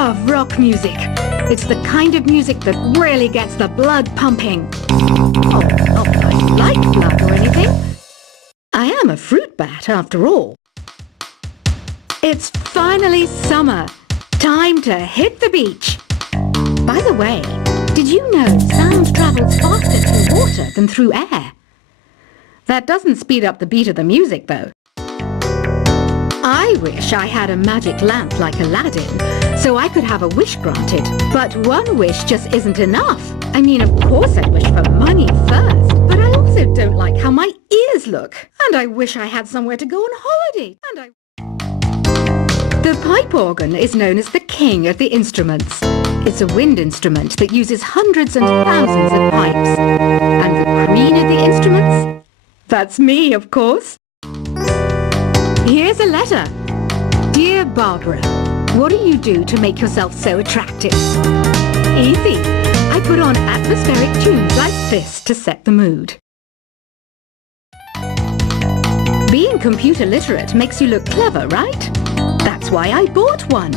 love rock music. It's the kind of music that really gets the blood pumping. Oh, not that I like blood or anything. I am a fruit bat, after all. It's finally summer. Time to hit the beach. By the way, did you know sound travels faster through water than through air? That doesn't speed up the beat of the music, though. I wish I had a magic lamp like Aladdin, so I could have a wish granted. But one wish just isn't enough. I mean, of course I'd wish for money first, but I also don't like how my ears look. And I wish I had somewhere to go on holiday. The pipe organ is known as the king of the instruments. It's a wind instrument that uses hundreds and thousands of pipes. And the queen of the instruments? That's me, of course. Here's a letter. Dear Barbara, what do you do to make yourself so attractive? Easy. I put on atmospheric tunes like this to set the mood. Being computer literate makes you look clever, right? That's why I bought one.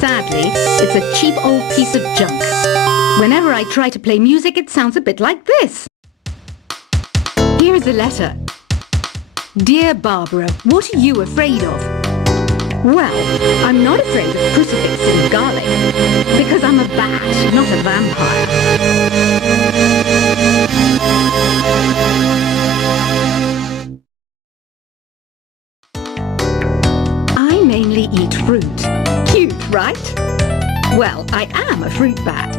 Sadly, it's a cheap old piece of junk. Whenever I try to play music, it sounds a bit like this. Here is a letter. Dear Barbara, what are you afraid of? Well, I'm not afraid of crucifix and garlic, because I'm a bat, not a vampire. I mainly eat fruit. Cute, right? Well, I am a fruit bat.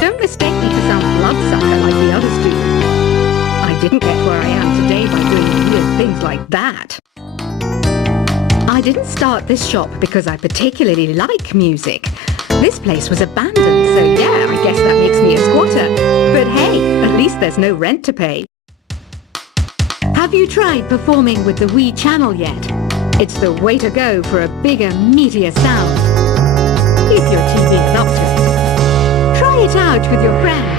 Don't mistake me for some bloodsucker like the others do. I didn't get where I am today by doing weird things like that. I didn't start this shop because I particularly like music. This place was abandoned, so yeah, I guess that makes me a squatter. But hey, at least there's no rent to pay. Have you tried performing with the Wii channel yet? It's the way to go for a bigger, meatier sound. If your TV loves it. Try it out with your friends.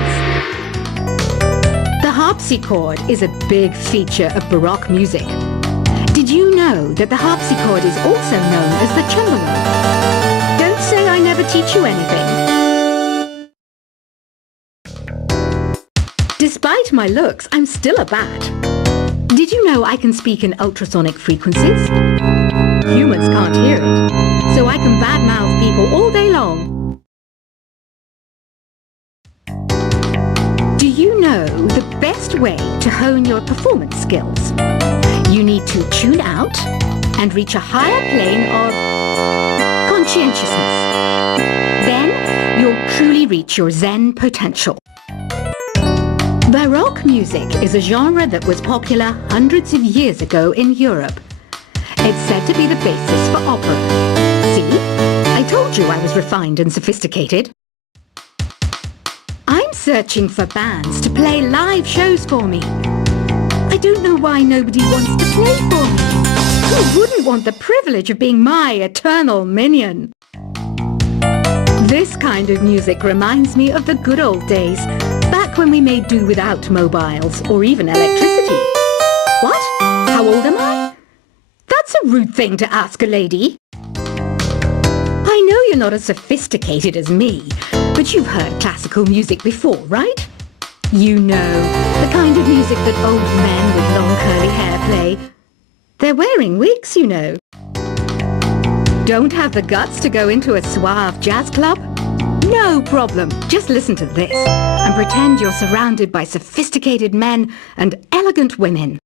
The harpsichord is a big feature of Baroque music. Did you know that the harpsichord is also known as the cembalo? Don't say I never teach you anything. Despite my looks, I'm still a bat. Did you know I can speak in ultrasonic frequencies? Humans can't hear it, so I can badmouth people all day long. Do you know the best way to hone your performance skills? You need to tune out and reach a higher plane of conscientiousness. Then you'll truly reach your Zen potential. Baroque music is a genre that was popular hundreds of years ago in Europe. It's said to be the basis for opera. See? I told you I was refined and sophisticated. I'm searching for bands to play live shows for me. I don't know why nobody wants to play for me. Who wouldn't want the privilege of being my eternal minion? This kind of music reminds me of the good old days, back when we made do without mobiles or even electricity. What? How old am I? That's a rude thing to ask a lady. I know you're not as sophisticated as me, but you've heard classical music before, right? You know, the kind of music that old men with long curly hair play. They're wearing wigs, you know. Don't have the guts to go into a suave jazz club? No problem. Just listen to this and pretend you're surrounded by sophisticated men and elegant women.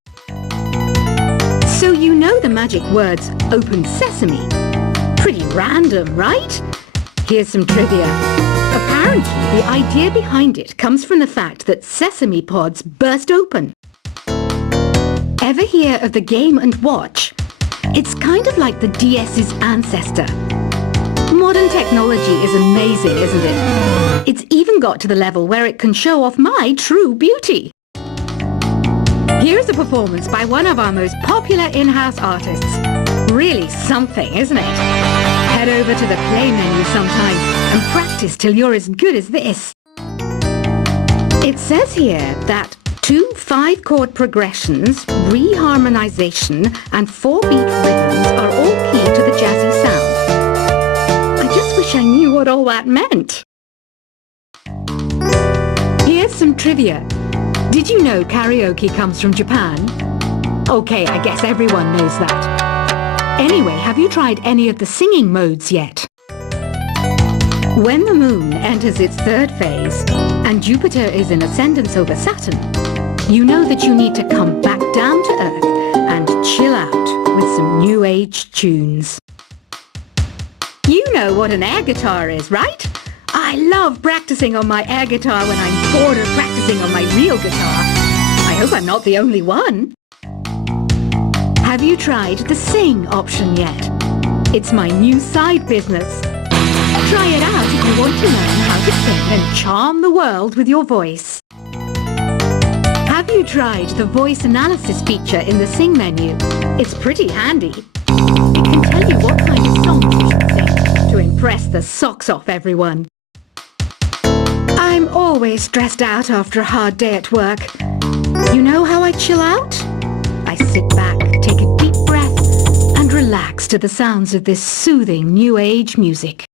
So you know the magic words "open sesame." Pretty random, right? Here's some trivia. Apparently, the idea behind it comes from the fact that sesame pods burst open. Ever hear of the Game & Watch? It's kind of like the DS's ancestor. Modern technology is amazing, isn't it? It's even got to the level where it can show off my true beauty. Here's a performance by one of our most popular in-house artists. Really something, isn't it? Head over to the play menu sometime and practice till you're as good as this. It says here that 2 5-chord progressions, reharmonization and 4-beat rhythms are all key to the jazzy sound. I just that meant. Here's some trivia. Did you know karaoke comes from Japan? Okay, I guess everyone knows that. Anyway, have you tried any of the singing modes yet? When the moon enters its third phase and Jupiter is in ascendance over Saturn, you know that you need to come back down to Earth and chill out with some new age tunes. You know what an air guitar is, right? I love practicing on my air guitar when I'm bored of practicing on my real guitar. I hope I'm not the only one. Have you tried the Sing option yet? It's my new side business. Try it out if you want to learn how to sing and charm the world with your voice. Have you tried the voice analysis feature in the Sing menu? It's pretty handy. It can tell you what kind of songs you should sing to impress the socks off everyone. I'm always stressed out after a hard day at work. You know how I chill out? I sit back, take a deep breath, and relax to the sounds of this soothing new age music.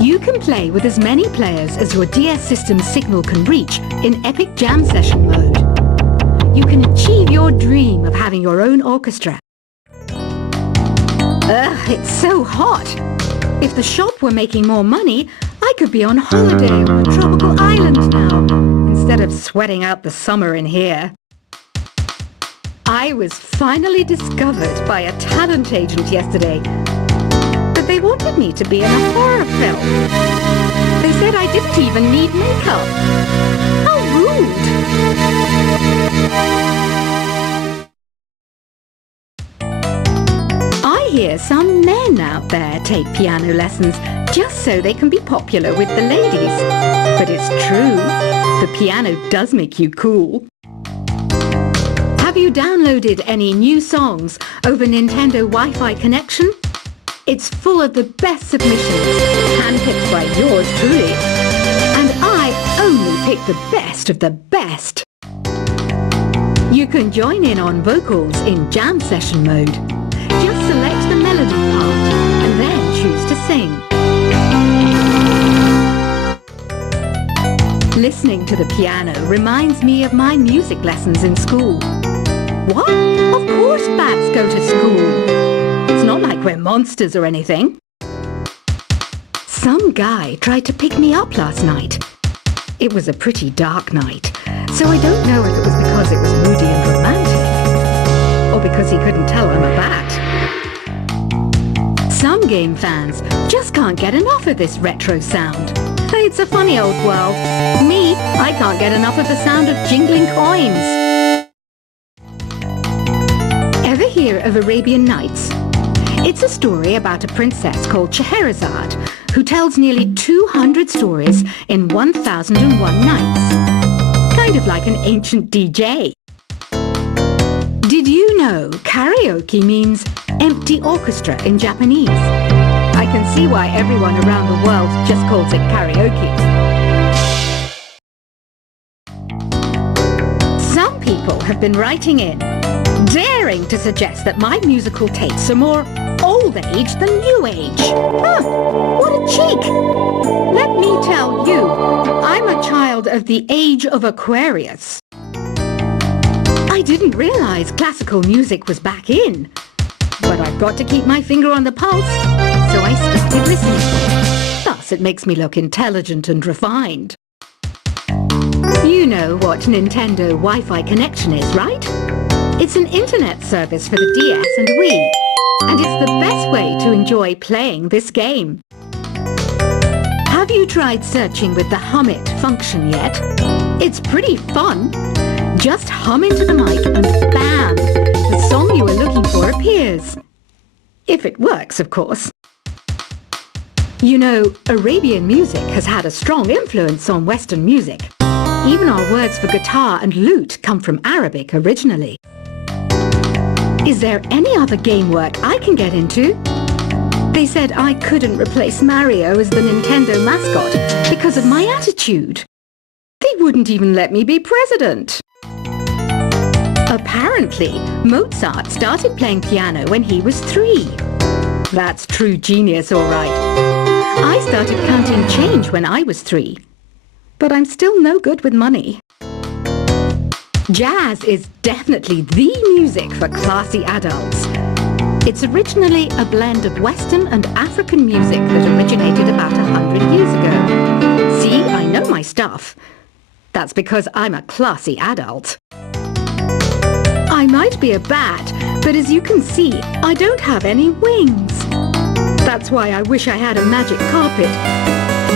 You can play with as many players as your DS system's signal can reach in Epic Jam Session mode. You can achieve your dream of having your own orchestra. It's so hot. If the shop were making more money, I could be on holiday on a tropical island now, instead of sweating out the summer in here. I was finally discovered by a talent agent yesterday, but they wanted me to be in a horror film. They said I didn't even need makeup. How rude! I hear some men out there take piano lessons just so they can be popular with the ladies. But it's true, the piano does make you cool. Have you downloaded any new songs over Nintendo Wi-Fi connection? It's full of the best submissions, handpicked by yours truly. And I only pick the best of the best. You can join in on vocals in jam session mode. Just select the melody part and then choose to sing. Listening to the piano reminds me of my music lessons in school. What? Of course bats go to school. It's not like we're monsters or anything. Some guy tried to pick me up last night. It was a pretty dark night, so I don't know if it was because it was moody and romantic, or because he couldn't tell I'm a bat. Some game fans just can't get enough of this retro sound. It's a funny old world. Me, I can't get enough of the sound of jingling coins. Ever hear of Arabian Nights? It's a story about a princess called Scheherazade who tells nearly 200 stories in 1001 nights. Kind of like an ancient DJ. Did you know karaoke means empty orchestra in Japanese? I can see why everyone around the world just calls it karaoke. Some people have been writing in, daring to suggest that my musical tastes are more old age than new age. What a cheek! Let me tell you, I'm a child of the age of Aquarius. I didn't realize classical music was back in, but I've got to keep my finger on the pulse, so I started listening. Thus, it makes me look intelligent and refined. You know what Nintendo Wi-Fi connection is, right? It's an internet service for the DS and Wii, and it's the best way to enjoy playing this game. Have you tried searching with the Hum It function yet? It's pretty fun. Just hum into the mic and bam! The song you were looking for appears. If it works, of course. You know, Arabian music has had a strong influence on Western music. Even our words for guitar and lute come from Arabic originally. Is there any other game work I can get into? They said I couldn't replace Mario as the Nintendo mascot because of my attitude. They wouldn't even let me be president. Apparently, Mozart started playing piano when he was 3. That's true genius, all right. I started counting change when I was 3, but I'm still no good with money. Jazz is definitely the music for classy adults. It's originally a blend of Western and African music that originated about 100 years ago. See, I know my stuff. That's because I'm a classy adult. I might be a bat, but as you can see, I don't have any wings. That's why I wish I had a magic carpet.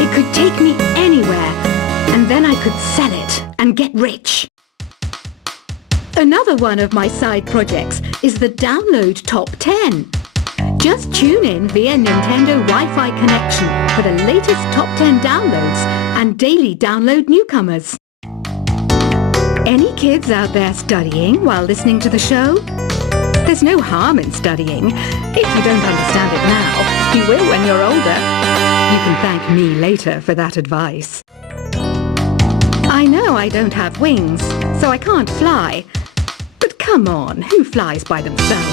It could take me anywhere, and then I could sell it and get rich. Another one of my side projects is the Download Top 10. Just tune in via Nintendo Wi-Fi connection for the latest Top 10 downloads and daily download newcomers. Any kids out there studying while listening to the show? There's no harm in studying. If you don't understand it now, you will when you're older. You can thank me later for that advice. I know I don't have wings, so I can't fly. But come on, who flies by themselves?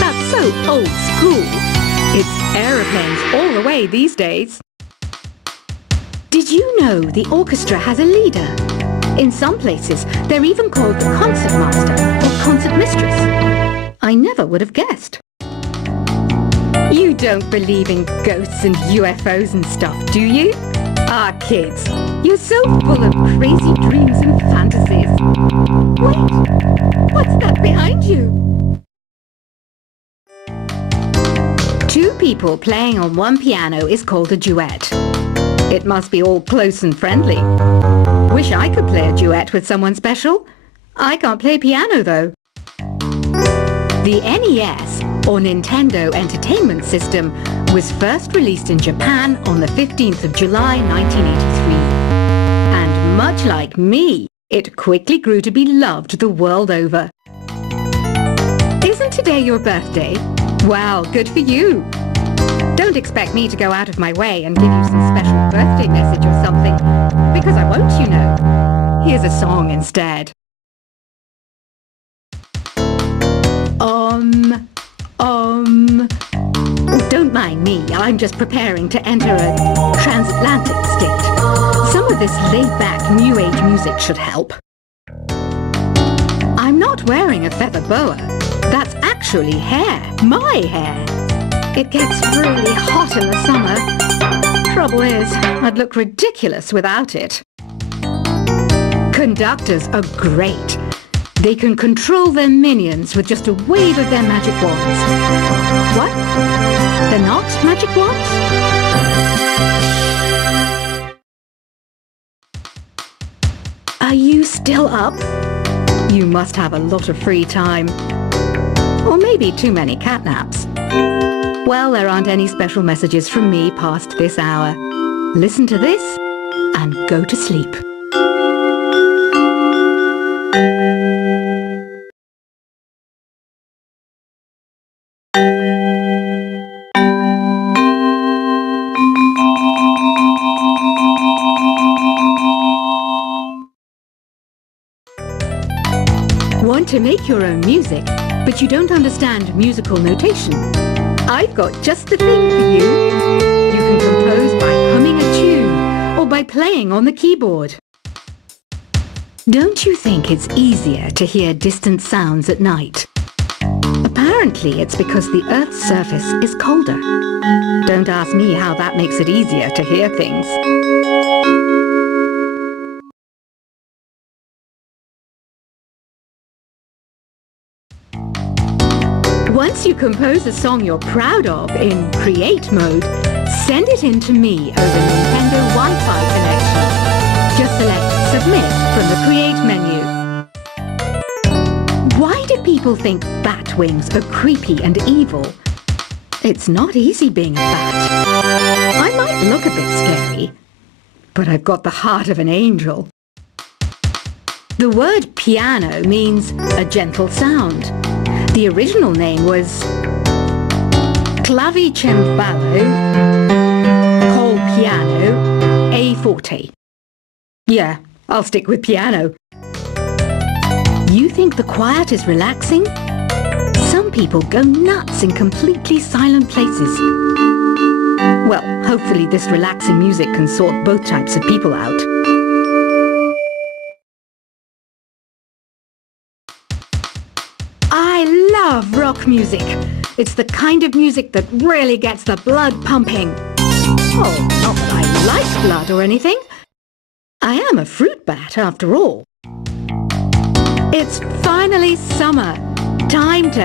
That's so old school. It's aeroplanes all the way these days. Did you know the orchestra has a leader? In some places, they're even called the concertmaster or concertmistress. I never would have guessed. You don't believe in ghosts and UFOs and stuff, do you? Ah, kids, you're so full of crazy dreams and fantasies. Wait, what's that behind you? 2 people playing on one piano is called a duet. It must be all close and friendly. Wish I could play a duet with someone special. I can't play piano though. The NES, or Nintendo Entertainment System, was first released in Japan on the 15th of July 1983. And much like me, it quickly grew to be loved the world over. Isn't today your birthday? Well, good for you. Don't expect me to go out of my way and give you some special birthday message or something, because I won't, you know. Here's a song instead. Don't mind me, I'm just preparing to enter a transatlantic state. Some of this laid-back New Age music should help. I'm not wearing a feather boa. That's actually hair, my hair. It gets really hot in the summer. Trouble is, I'd look ridiculous without it. Conductors are great. They can control their minions with just a wave of their magic wands. What? They're not magic wands? Are you still up? You must have a lot of free time. Or maybe too many catnaps. Well, there aren't any special messages from me past this hour. Listen to this and go to sleep. Want to make your own music, but you don't understand musical notation? I've got just the thing for you. You can compose by humming a tune or by playing on the keyboard. Don't you think it's easier to hear distant sounds at night? Apparently it's because the Earth's surface is colder. Don't ask me how that makes it easier to hear things. Once you compose a song you're proud of in Create mode, send it in to me over Nintendo Wi-Fi connection. Just select Submit from the Create menu. Why do people think bat wings are creepy and evil? It's not easy being a bat. I might look a bit scary, but I've got the heart of an angel. The word piano means a gentle sound. The original name was Clavicembalo col piano a forte. Yeah, I'll stick with piano. You think the quiet is relaxing? Some people go nuts in completely silent places. Well, hopefully this relaxing music can sort both types of people out. I love rock music. It's the kind of music that really gets the blood pumping. Oh, not that I like blood or anything. I am a fruit bat after all. It's finally summer. Time to